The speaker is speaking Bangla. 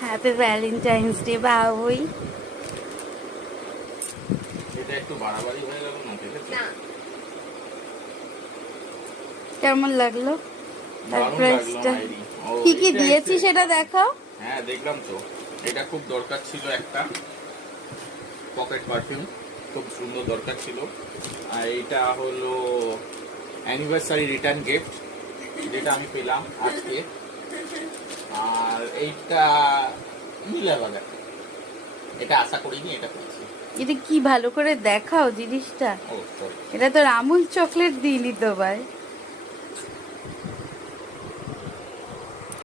হ্যাপি ভ্যালেন্টাইন্স ডে বাবুই। এটা একটু বাড়াবাড়ি হয়ে গেল না? না, কেমন লাগলো দারুণ সারপ্রাইজটা? লাগলো মাইরি। ও, কি কি এটা দিয়েছি একটা- সেটা দেখাও। হ্যাঁ দেখলাম তো। এটা খুব দরকার ছিল, একটা পকেট পারফিউম খুব সুন্দর দরকার ছিল। আর এটা হলো অ্যানিভার্সারি রিটার্ন গিফট, যেটা আমি পেলাম আজকে। আর এইটা নীলা বাগান, এটা আশা করিনি, এটা পেয়েছি। এটা কি ভালো করে দেখাও জিনিসটা। ও সরি। এটা তো আমুল চকলেট দিইনি তো ভাই।